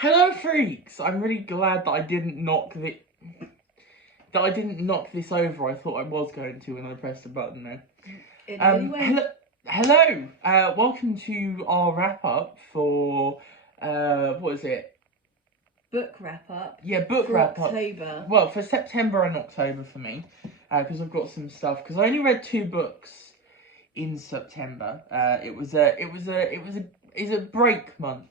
Hello, freaks! I'm really glad that I didn't knock this over. I thought I was going to when I pressed the button there. It nearly went. Hello. Welcome to our wrap up for what is it? Book wrap up. Yeah, book for wrap October. up. Well, for September and October for me, because I've got some stuff. Because I only read 2 books in September. It was a break month.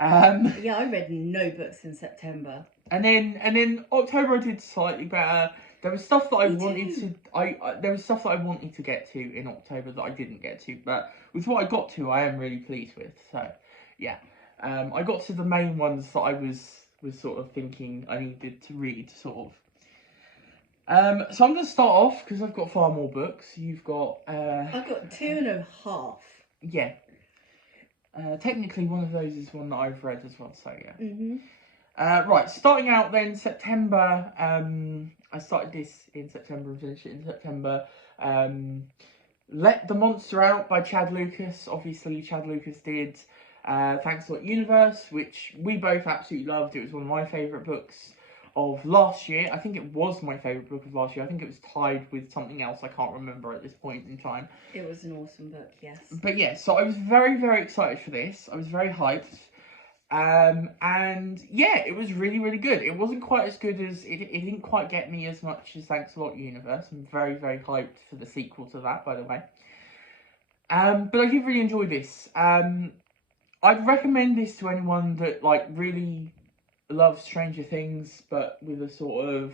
Yeah, I read no books in September. And then October I did slightly better. There was stuff that I wanted to get to in October that I didn't get to, but with what I got to, I am really pleased with. So, yeah, I got to the main ones that I was sort of thinking I needed to read, sort of. So I'm going to start off because I've got far more books. You've got. I've got 2.5. Yeah. Technically, one of those is one that I've read as well. So yeah. Right, starting out then, September, I started this in September and finished it in September. Let the Monster Out by Chad Lucas. Obviously, Chad Lucas did Thanks a Lot Universe, which we both absolutely loved. It was one of my favourite books of last year. I think it was my favourite book of last year. I think it was tied with something else. I can't remember at this point in time. It was an awesome book, yes. But yeah, so I was very, very excited for this. I was very hyped. And yeah, it was really, really good. It wasn't quite as good as it didn't quite get me as much as Thanks a Lot Universe. I'm very, very hyped for the sequel to that, by the way. But I did really enjoy this. I'd recommend this to anyone that really loves Stranger Things, but with a sort of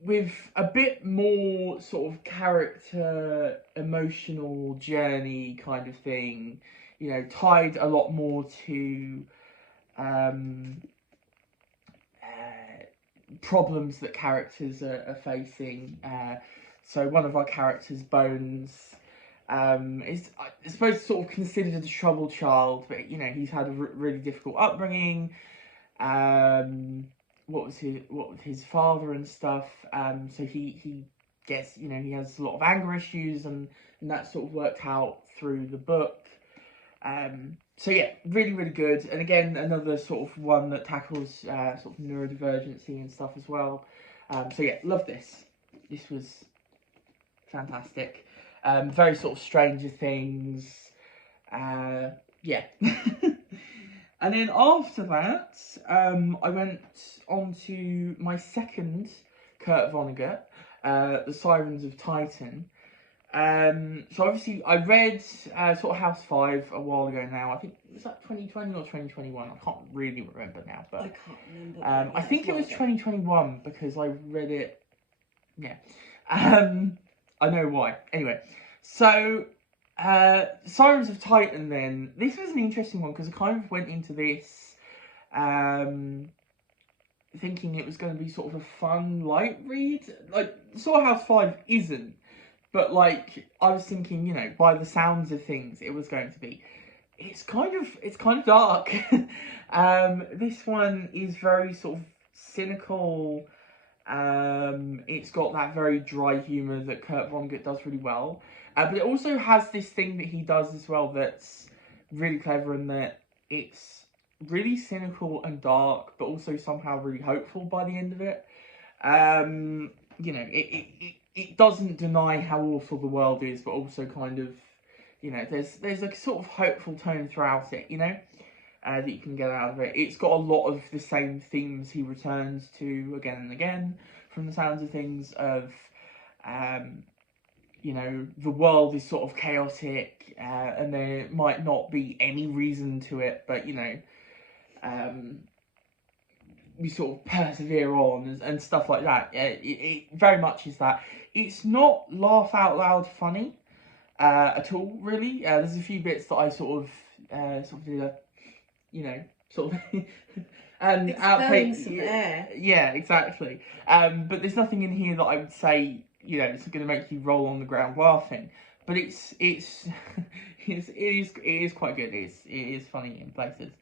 with a bit more sort of character, emotional journey kind of thing. You know, tied a lot more to problems that characters are facing. So one of our characters, Bones, is, I suppose, sort of considered a troubled child, but you know he's had a really difficult upbringing. What was his father and stuff. So he gets, you know, he has a lot of anger issues, and that sort of worked out through the book. So yeah, really, really good. And again, another sort of one that tackles sort of neurodivergency and stuff as well. So yeah, love this. This was fantastic. Very sort of Stranger Things. Yeah. And then after that, I went on to my second Kurt Vonnegut, The Sirens of Titan. So obviously I read sort of House 5 a while ago now. I think, was that 2020 or 2021? I can't really remember now, but I can't remember. I think it was 2021 because I read it. Yeah, I know why. Anyway, so Sirens of Titan. Then this was an interesting one because I kind of went into this thinking it was going to be sort of a fun, light read. Like sort of House 5 isn't. But I was thinking, you know, by the sounds of things, it was going to be. It's kind of dark. This one is very sort of cynical. It's got that very dry humour that Kurt Vonnegut does really well. But it also has this thing that he does as well that's really clever, in that it's really cynical and dark, but also somehow really hopeful by the end of it. You know, it doesn't deny how awful the world is, but also kind of, you know, there's a sort of hopeful tone throughout it, you know, that you can get out of it. It's got a lot of the same themes he returns to again and again, from the sounds of things, of, you know, the world is sort of chaotic, and there might not be any reason to it, but, you know, we sort of persevere on and stuff like that. It very much is that. It's not laugh out loud funny at all, really. There's a few bits that I sort of did a, you know, sort of and outtake some air. Yeah, exactly. But there's nothing in here that I would say, you know, it's going to make you roll on the ground laughing. But it is quite good. It is funny in places.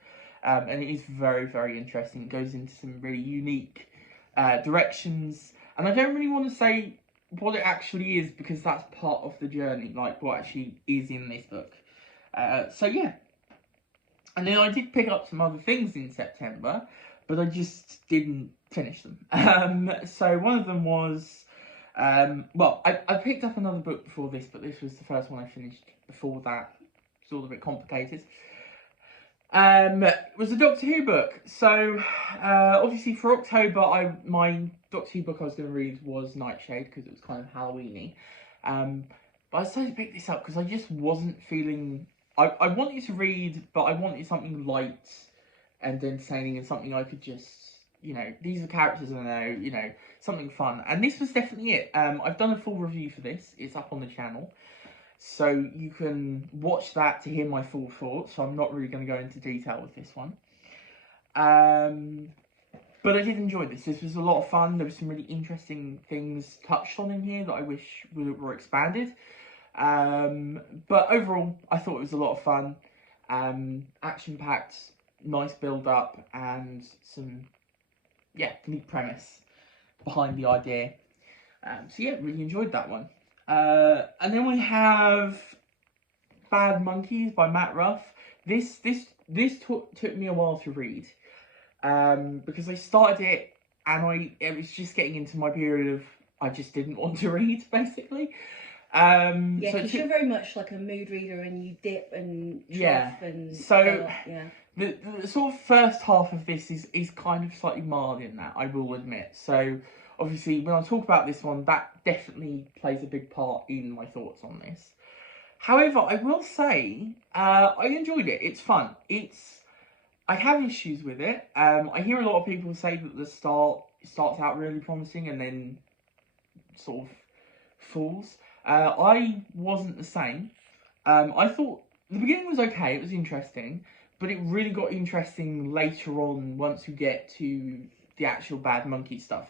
And it is very, very interesting. It goes into some really unique directions. And I don't really want to say what it actually is, because that's part of the journey, like what actually is in this book. So yeah. And then I did pick up some other things in September, but I just didn't finish them. So one of them was, I picked up another book before this, but this was the first one I finished before that. It's all a bit complicated. It was a Doctor Who book. So, obviously for October, my Doctor Who book I was going to read was Nightshade, because it was kind of Halloween-y. But I decided to pick this up because I just wasn't feeling... I wanted to read, but I wanted something light and entertaining and something I could just, these are characters I know, something fun. And this was definitely it. I've done a full review for this. It's up on the channel. So you can watch that to hear my full thoughts. So I'm not really going to go into detail with this one. But I did enjoy this. This was a lot of fun. There were some really interesting things touched on in here that I wish were expanded. But overall, I thought it was a lot of fun. Action-packed, nice build-up, and some, neat premise behind the idea. So yeah, really enjoyed that one. And then we have Bad Monkeys by Matt Ruff. This took me a while to read, because I started it and it was just getting into my period of I just didn't want to read, basically. Because you're very much like a mood reader, and you dip and trough and so yeah. The sort of first half of this is kind of slightly marred in that, I will admit. So obviously when I talk about this one, that definitely plays a big part in my thoughts on this. However, I will say I enjoyed it. It's fun. I have issues with it. I hear a lot of people say that the starts out really promising and then sort of falls. I wasn't the same. I thought the beginning was okay, it was interesting, but it really got interesting later on once you get to the actual Bad Monkey stuff.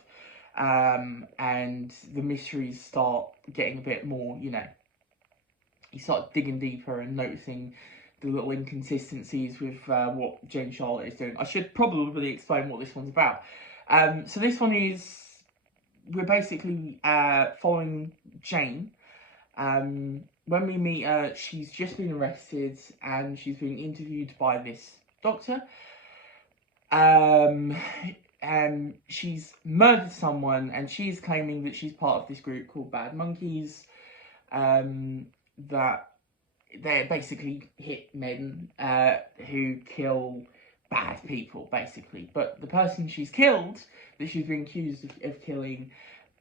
And the mysteries start getting a bit more, you start digging deeper and noticing the little inconsistencies with what Jane Charlotte is doing. I should probably explain what this one's about. So this one we're basically following Jane. When we meet her, she's just been arrested and she's being interviewed by this doctor. And she's murdered someone, and she's claiming that she's part of this group called Bad Monkeys, that they're basically hitmen who kill bad people, basically. But the person she's killed, that she's been accused of killing,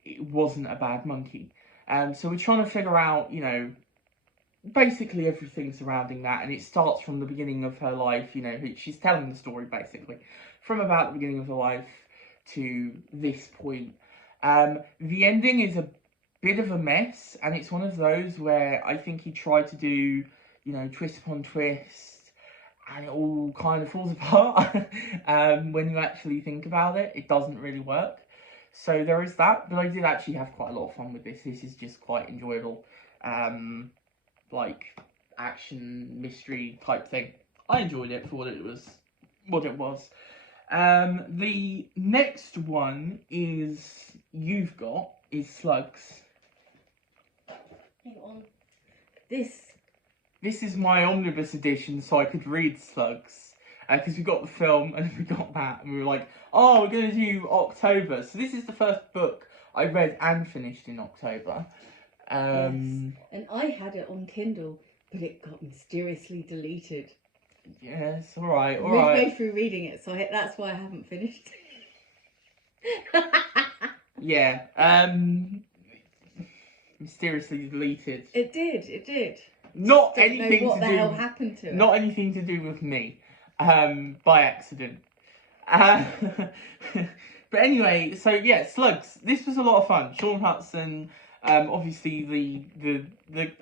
it wasn't a bad monkey. So we're trying to figure out, basically everything surrounding that, and it starts from the beginning of her life, she's telling the story, basically, from about the beginning of her life to this point. The ending is a bit of a mess, and it's one of those where I think he tried to do, twist upon twist, and it all kind of falls apart. When you actually think about it, it doesn't really work. So there is that, but I did actually have quite a lot of fun with this. This is just quite enjoyable, like action mystery type thing. I enjoyed it for what it was. The next one is Slugs. Hang on. This is my omnibus edition, so I could read Slugs. Because we got the film and we got that, and we were like, oh, we're going to do October. So this is the first book I read and finished in October. Yes. And I had it on Kindle, but it got mysteriously deleted. Yes, alright. Midway through reading it, so that's why I haven't finished it. Yeah, mysteriously deleted. It did. Not anything what the hell happened to it. Not anything to do with me. By accident. But anyway, so yeah, Slugs. This was a lot of fun. Sean Hudson, obviously the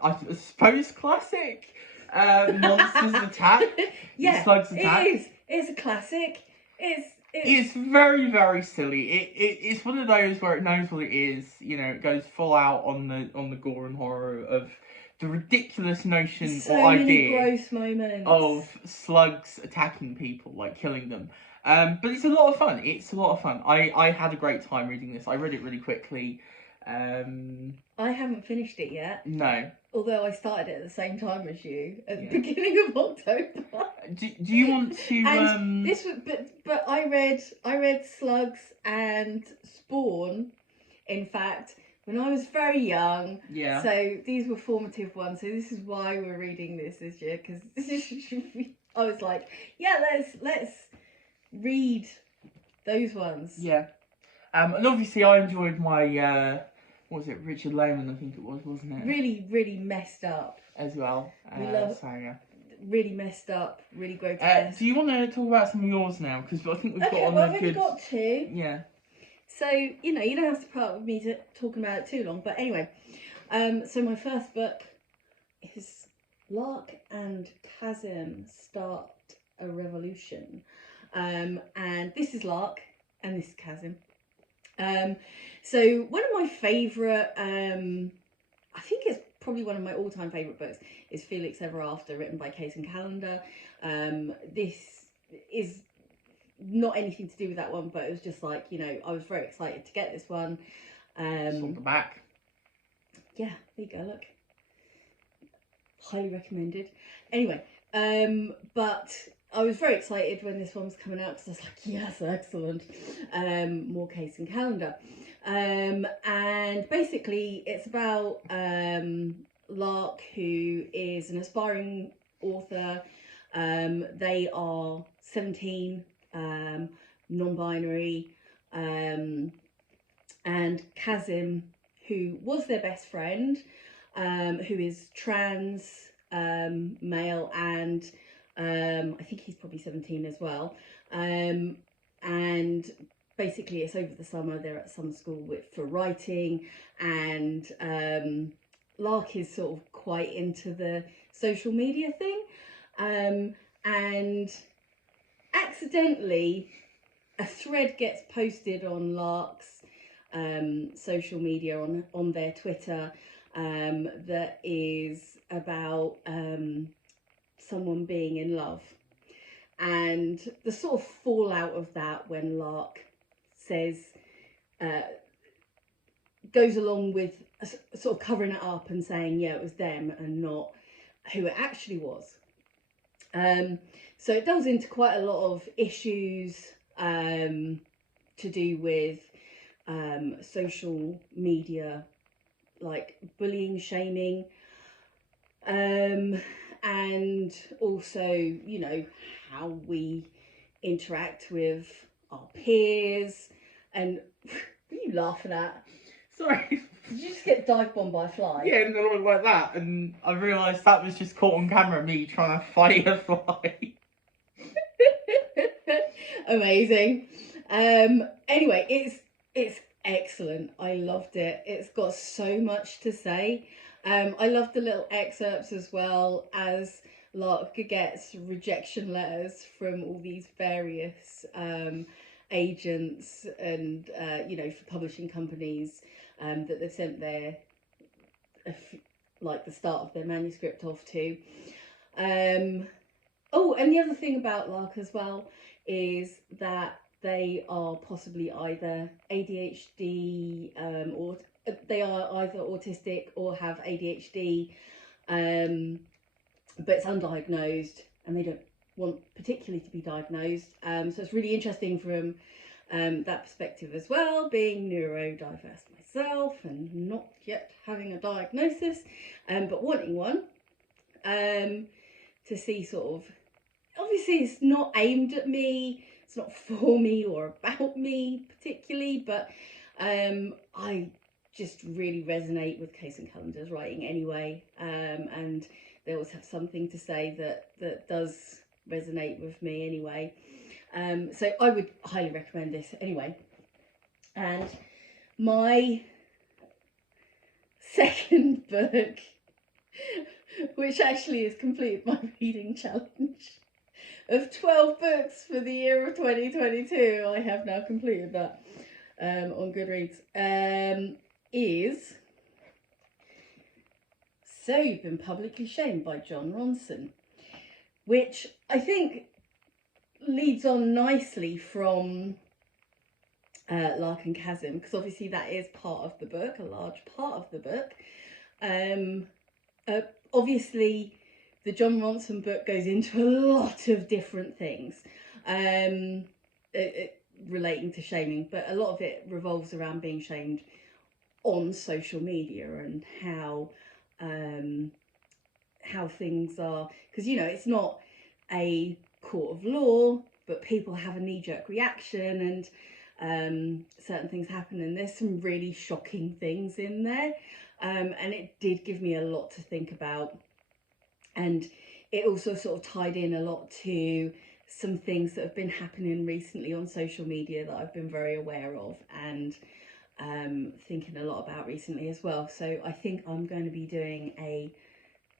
I suppose classic Monsters Attack. Yeah, Slugs Attack. It is. It's a classic. It's very, very silly. It's one of those where it knows what it is. It goes full out on the gore and horror of the ridiculous notion or idea gross moments of slugs attacking people, like killing them. But it's a lot of fun. I had a great time reading this. I read it really quickly. I haven't finished it yet. No. although I started it at the same time as you at Yeah. the beginning of October. Do you want to? And this was, but I read Slugs and Spawn, in fact, when I was very young. Yeah. So these were formative ones. So this is why we're reading this year, because I was like, yeah, let's read those ones. Yeah. And obviously I enjoyed my what was it, Richard Lehman, I think it was, wasn't it? Really, really messed up. As well. We love. So yeah. Really messed up, really grotesque. Do you want to talk about some of yours now? Because I think we've got on I've a only good. got two. Yeah. So you don't have to put up with me talking about it too long. But anyway, so my first book is Lark and Chasm Start a Revolution, and this is Lark and this is Chasm. So one of my favourite, I think it's probably one of my all-time favourite books is Felix Ever After, written by Case and Callender. This is not anything to do with that one, but it was just like, I was very excited to get this one. It's on the back. Yeah, there you go, look. Highly recommended. Anyway, but I was very excited when this one was coming out because I was like, yes, excellent. More Case and Callender. And basically it's about Lark, who is an aspiring author. They are 17, non-binary, and Chasm, who was their best friend, who is trans, male, and I think he's probably 17 as well. And basically it's over the summer, they're at summer school for writing, and Lark is sort of quite into the social media thing, and accidentally a thread gets posted on Lark's social media on their Twitter that is about someone being in love, and the sort of fallout of that when Lark says goes along with sort of covering it up and saying, yeah, it was them and not who it actually was. So it delves into quite a lot of issues to do with social media, like bullying, shaming, and also, how we interact with our peers. And what are you laughing at? Sorry. Did you just get dive bombed by a fly? Yeah, and I went like that, and I realised that was just caught on camera, me trying to fight a fly. Amazing. Anyway, it's excellent. I loved it. It's got so much to say. I loved the little excerpts as well, as Lark gets rejection letters from all these various agents and for publishing companies that they've sent their the start of their manuscript off to. Oh, and the other thing about Lark as well is that they are possibly either ADHD or they are either autistic or have ADHD, but it's undiagnosed and they don't want particularly to be diagnosed. So it's really interesting from that perspective as well, being neurodiverse myself and not yet having a diagnosis, but wanting one, to see sort of, obviously it's not aimed at me, it's not for me or about me particularly, but I just really resonate with Case and Callender's writing anyway, and they always have something to say that does resonate with me anyway. So I would highly recommend this anyway. And my second book, which actually has completed my reading challenge of 12 books for the year of 2022, I have now completed that on Goodreads, is So You've Been Publicly Shamed by Jon Ronson, which I think leads on nicely from Lark and Chasm, because obviously that is part of the book, a large part of the book, and Obviously, the Jon Ronson book goes into a lot of different things relating to shaming, but a lot of it revolves around being shamed on social media and how things are, because it's not a court of law, but people have a knee-jerk reaction, and certain things happen, and there's some really shocking things in there, and it did give me a lot to think about, and it also sort of tied in a lot to some things that have been happening recently on social media that I've been very aware of and thinking a lot about recently as well. So I think I'm going to be doing a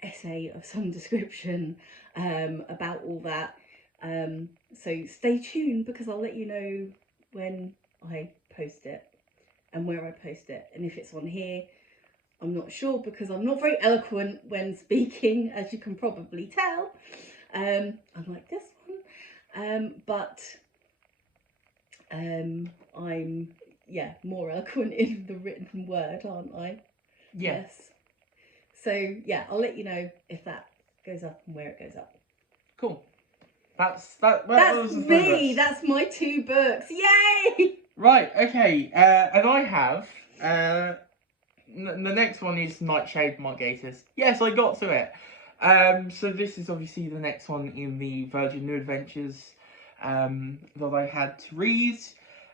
essay of some description about all that. So stay tuned, because I'll let you know when I post it and where I post it, and if it's on here. I'm not sure, because I'm not very eloquent when speaking, as you can probably tell. Unlike this one. But I'm more eloquent in the written word, aren't I? Yeah. Yes. So yeah, I'll let you know if that goes up and where it goes up. Cool. That's me. That's my 2 books. Yay! Right. Okay. And I have the next one is Nightshade Margatus. Yes, I got to it. So this is obviously the next one in the Virgin New Adventures that I had to read.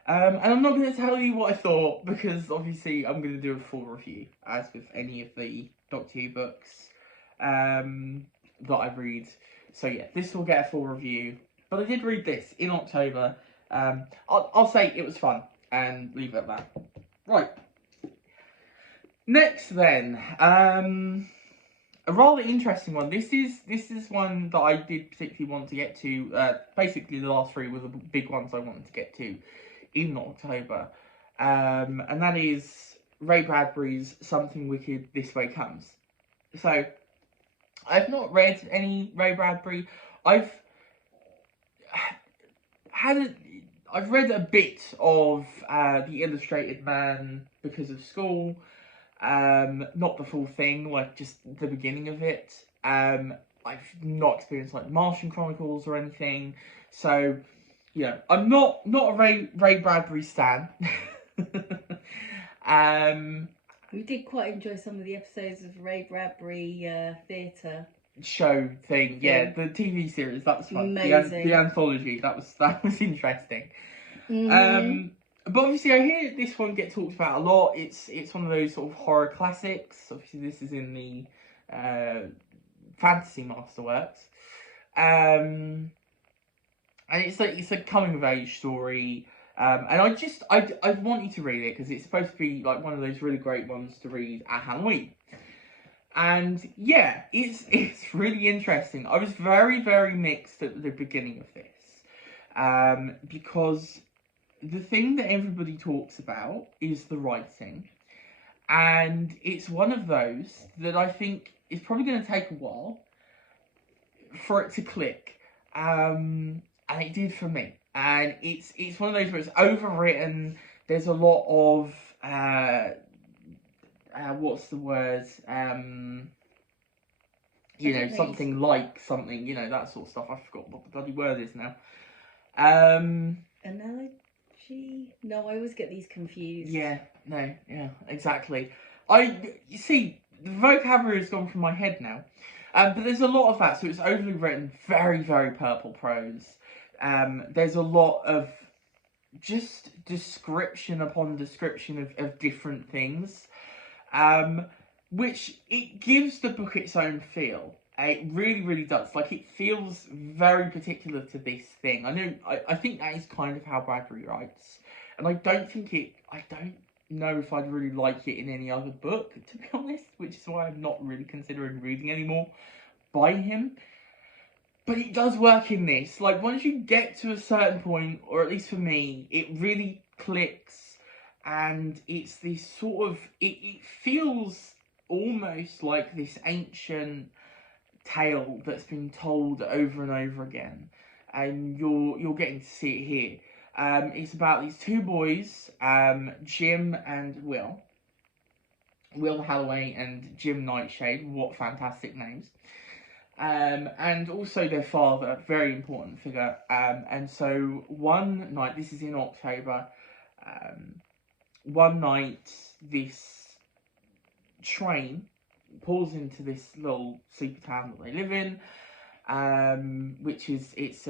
And I'm not going to tell you what I thought, because obviously I'm going to do a full review, as with any of the Doctor Who books that I read. So yeah, this will get a full review. But I did read this in October. I'll say it was fun, and leave it at that. Right. Next then, a rather interesting one. This is one that I did particularly want to get to. Basically, the last 3 were the big ones I wanted to get to in October, and that is Ray Bradbury's Something Wicked This Way Comes. So, I've not read any Ray Bradbury. I've read a bit of The Illustrated Man because of school. Not the full thing, like just the beginning of it. I've not experienced like Martian Chronicles or anything, so I'm not a Ray Bradbury stan. We did quite enjoy some of the episodes of Ray Bradbury theatre show thing. Yeah, the TV series, that was fun. Amazing. The anthology, that was interesting. Mm-hmm. But obviously, I hear this one get talked about a lot. It's one of those sort of horror classics. Obviously, this is in the fantasy masterworks, and it's a coming of age story. And I want you to read it, because it's supposed to be like one of those really great ones to read at Halloween. And yeah, it's really interesting. I was very, very mixed at the beginning of this, because the thing that everybody talks about is the writing, and it's one of those that I think is probably going to take a while for it to click, and it did for me. And it's one of those where it's overwritten. There's a lot of what's the word? Something like something. That sort of stuff. I forgot what the bloody word is now. Analogy? No, I always get these confused. Yeah, exactly. You see, the vocabulary has gone from my head now. But there's a lot of that, so it's overly written, very, very purple prose. There's a lot of just description upon description of different things, which it gives the book its own feel. It really, really does. Like, it feels very particular to this thing. I think that is kind of how Bradbury writes. And I don't know if I'd really like it in any other book, to be honest, which is why I'm not really considering reading anymore by him. But it does work in this. Like, once you get to a certain point, or at least for me, it really clicks, and it's this sort of, it feels almost like this ancient tale that's been told over and over again, and you're getting to see it here. It's about these 2 boys, Jim and Will, Will Halloway and Jim Nightshade. What fantastic names. And also their father, very important figure. And so one night, this is in October, one night this train pulls into this little super town that they live in, which is, it's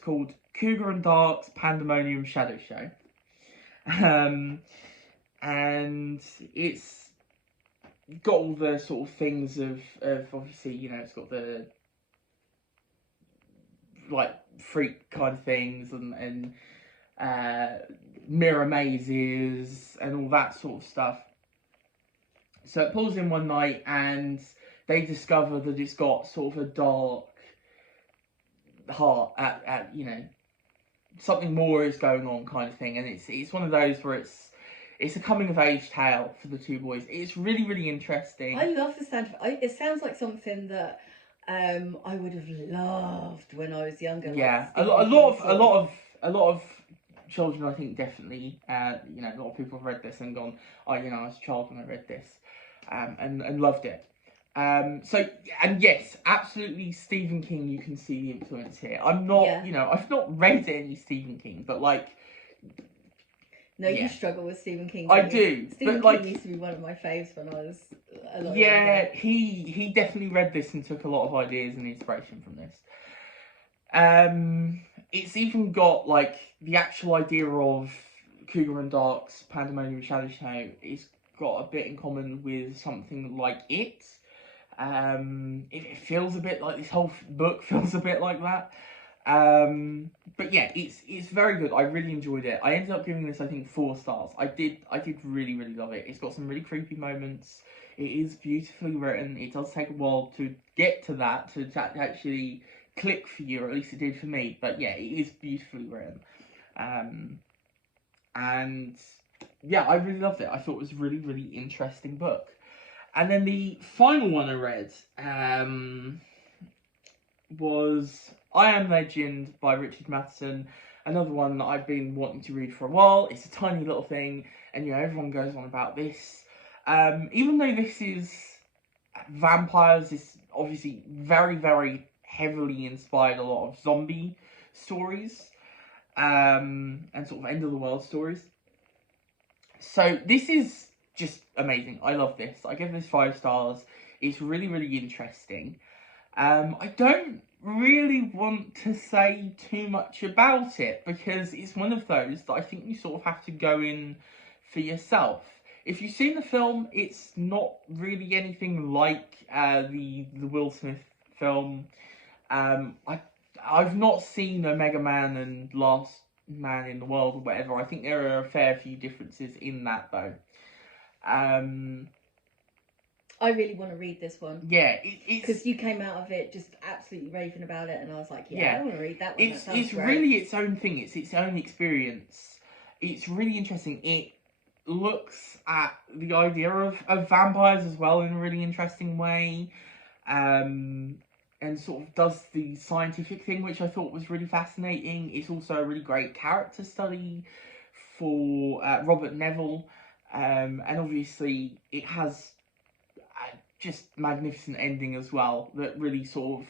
called Cougar and Dark's Pandemonium Shadow Show. And it's got all the sort of things of obviously, you know, it's got the like freak kind of things and mirror mazes and all that sort of stuff. So it pulls in one night and they discover that it's got sort of a dark heart at you know, something more is going on kind of thing, and it's one of those where it's a coming of age tale for the two boys. It's really, really interesting. I love the sound of it. It sounds like something that I would have loved when I was younger. Yeah, like a lot of children, I think, definitely. You know, a lot of people have read this and gone, oh, you know, I was a child when I read this, and loved it. So, and yes, absolutely, Stephen King. You can see the influence here. I'm not, you know, I've not read any Stephen King, but like. No, you struggle with Stephen King. I do. Stephen but King used to be one of my faves when I was a lot younger. younger. He definitely read this and took a lot of ideas and inspiration from this. It's even got like the actual idea of Cougar and Dark's Pandemonium Shadow Show. It's got a bit in common with something like It. It feels a bit like this whole book feels a bit like that. But yeah, it's very good. I really enjoyed it. I ended up giving this, I think, 4 stars. I did really, really love it. It's got some really creepy moments. It is beautifully written. It does take a while to get to that, to actually click for you, or at least it did for me. But yeah, it is beautifully written. And yeah, I really loved it. I thought it was a really, really interesting book. And then the final one I read was I Am Legend by Richard Matheson. Another one that I've been wanting to read for a while. It's a tiny little thing, and you know, everyone goes on about this. Even though this is vampires, is obviously very, very heavily inspired a lot of zombie stories, and sort of end of the world stories. So this is just amazing. I love this. I give this 5 stars. It's really, really interesting. I don't really want to say too much about it because it's one of those that I think you sort of have to go in for yourself. If you've seen the film, it's not really anything like the Will Smith film. I've not seen Omega Man and Last Man in the World or whatever. I think there are a fair few differences in that though. I really want to read this one. Yeah, because you came out of it just absolutely raving about it, and I was like, I want to read that one. It's really its own thing. It's its own experience. It's really interesting. It looks at the idea of vampires as well in a really interesting way, and sort of does the scientific thing, which I thought was really fascinating. It's also a really great character study for Robert Neville, and obviously it has just magnificent ending as well that really sort of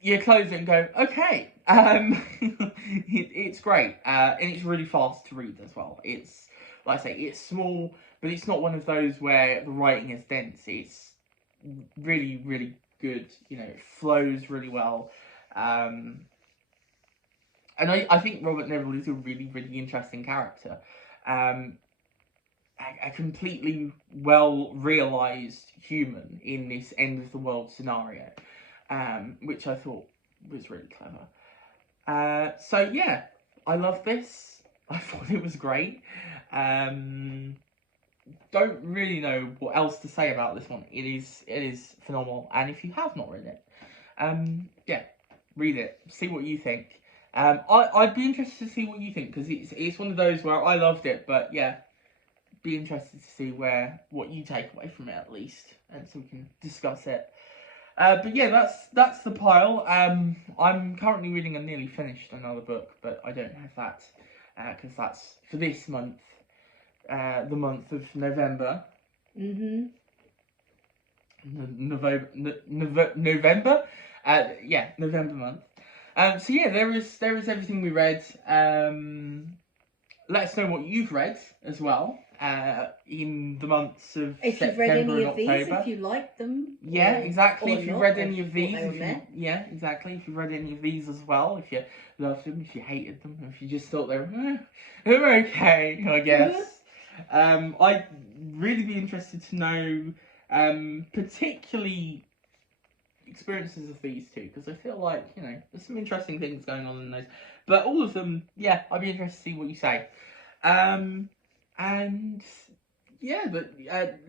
you close it and go, okay. It's great, and it's really fast to read as well. It's like I say, it's small, but it's not one of those where the writing is dense. It's really, really good. You know, it flows really well, and I think Robert Neville is a really, really interesting character. A completely well realised human in this end of the world scenario, which I thought was really clever. So yeah, I love this. I thought it was great. Don't really know what else to say about this one. It is phenomenal, and if you have not read it, yeah, read it. See what you think. I'd be interested to see what you think because it's one of those where I loved it, but yeah. Be interested to see what you take away from it at least, and so we can discuss it. But yeah, that's the pile. I'm currently reading a nearly finished another book, but I don't have that because that's for this month. the month of November. Mm-hmm. November. Yeah, November month. So yeah, there is everything we read. Let us know what you've read as well. In the months of If you've read September any and of these, October. if you like them. Yeah, exactly. Or If you've not, read or any if of you thought these, they were if you, meh. yeah, exactly. If you've read any of these as well, if you loved them, if you hated them, if you just thought they're okay, I guess. I'd really be interested to know, particularly experiences of these two, because I feel like, you know, there's some interesting things going on in those. But all of them, yeah, I'd be interested to see what you say. And yeah, but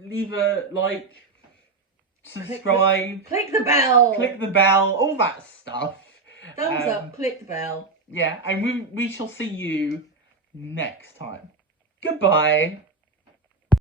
leave a like, subscribe, Click the bell. click the bell, all that stuff. Thumbs up, click the bell. Yeah, and we shall see you next time. Goodbye.